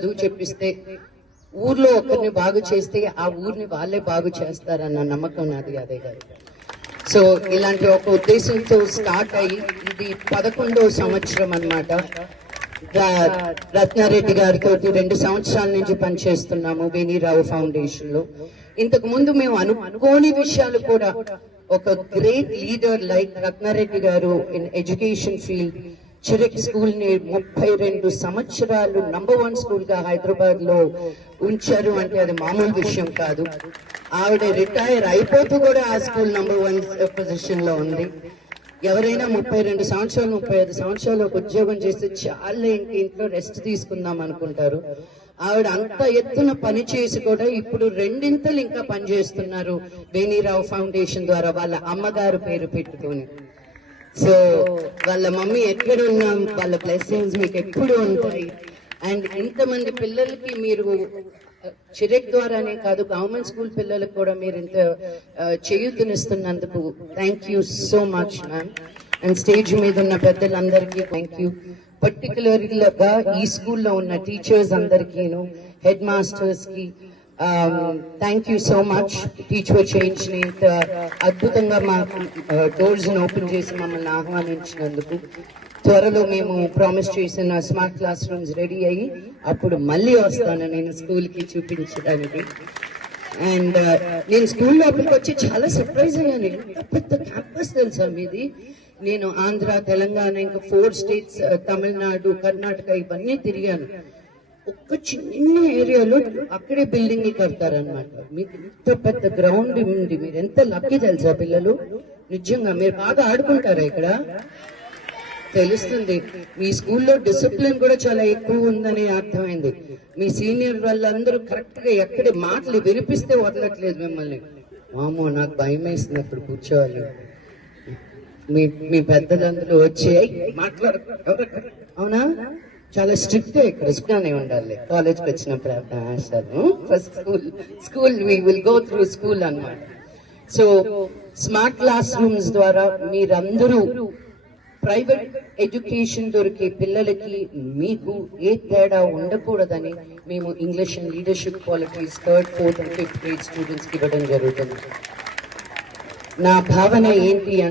చదువు చెప్పిస్తే ఊర్లో ఒకరిని బాగు చేస్తే ఆ ఊరిని వాళ్ళే బాగు చేస్తారన్న నమ్మకం నాది యాదయ్య గారు. సో ఇలాంటి ఒక ఉద్దేశంతో స్టార్ట్ అయ్యి ఇది 11వ సంవత్సరం అన్నమాట. రత్నారెడ్డి గారితో 2 సంవత్సరాల నుంచి పనిచేస్తున్నాము వేణీరావు ఫౌండేషన్ లో. ఇంతకు ముందు మేము అనుకోని విషయాలు కూడా ఒక గ్రేట్ లీడర్ లైక్ రత్నారెడ్డి గారు in education field Chirec school ని 32 సంవత్సరాలు నంబర్ 1 స్కూల్ గా హైదరాబాద్ లో ఉంచారు అంటే అది మామూలు విషయం కాదు. ఆవిడ రిటైర్ అయిపోతూ కూడా ఆ స్కూల్ నంబర్ 1 పొజిషన్ లో ఉంది. ఎవరైనా 32 సంవత్సరాలు 35 సంవత్సరాలు ఒక ఉద్యోగం చేస్తే చాలా ఇంట్లో రెస్ట్ తీసుకుందాం అనుకుంటారు. ఆవిడ అంత ఎత్తున పని చేసి కూడా ఇప్పుడు 2 ఇంకా పనిచేస్తున్నారు వేణీరావు ఫౌండేషన్ ద్వారా వాళ్ళ అమ్మగారు పేరు పెట్టుకొని. సో వాళ్ళ మమ్మీ ఎక్కడున్నా వాళ్ళ బ్లెస్సింగ్స్ మీకు ఎప్పుడు ఉంటాయి. అండ్ ఇంతమంది పిల్లలకి మీరు చిరెక్ ద్వారానే కాదు గవర్నమెంట్ స్కూల్ పిల్లలకు కూడా మీరు ఇంత చేయూతనిస్తున్నందుకు thank you so much ma'am. And stage మీద ఉన్న పెద్దలందరికీ థ్యాంక్ యూ. పర్టికులర్గా ఈ స్కూల్లో ఉన్న టీచర్స్ అందరికీను హెడ్ మాస్టర్స్ కి thank you so much. Teacher change ని ఇంత అద్భుతంగా మా డోర్స్ ఓపెన్ చేసి మమ్మల్ని ఆహ్వానించినందుకు. త్వరలో మేము ప్రామిస్ చేసిన స్మార్ట్ క్లాస్ రూమ్స్ రెడీ అయ్యి అప్పుడు మళ్ళీ వస్తాను నేను స్కూల్ కి చూపించడానికి. అండ్ నేను స్కూల్ లోపలికి వచ్చి చాలా సర్ప్రైజ్ అయ్యాను. ఎంత పెద్ద క్యాంపస్ తెలుసా మీది. నేను ఆంధ్ర, తెలంగాణ, ఇంకా 4 స్టేట్స్, తమిళనాడు, కర్ణాటక ఇవన్నీ తిరిగాను. ఒక్క చిన్న ఏరియాలో అక్కడే బిల్డింగ్ కడతారనమాట. మీకు ఇంత పెద్ద గ్రౌండ్ ఉంది. మీరు ఎంత లక్కీ తెలుసా పిల్లలు. నిజంగా మీరు బాగా ఆడుకుంటారా ఇక్కడ తెలుస్తుంది. మీ స్కూల్లో డిసిప్లిన్ కూడా చాలా ఎక్కువ ఉందని అర్థమైంది. మీ సీనియర్ వాళ్ళందరూ కరెక్ట్ గా ఎక్కడే మాటలు వినిపిస్తే వదలట్లేదు మిమ్మల్ని. వామో నాకు భయం వేసింది అప్పుడు కూర్చోవాలి. మీ పెద్దలందరూ వచ్చి మాట్లాడు అవునా చాలా స్ట్రిక్ట్ ఇక్కడ స్కూల్నే ఉండాలి. కాలేజ్కి వచ్చినప్పుడు first school we will go through school అన్నమాట. సో స్మార్ట్ క్లాస్ రూమ్స్ ద్వారా మీరందరూ ప్రైవేట్ ఎడ్యుకేషన్ దొరికే పిల్లలకి మీకు ఏ తేడా ఉండకూడదని మేము English and leadership qualities 3rd, 4th and 5th grade students కి ఇవ్వడం జరుగుతుంది. నా భావన ఏంటి అంటే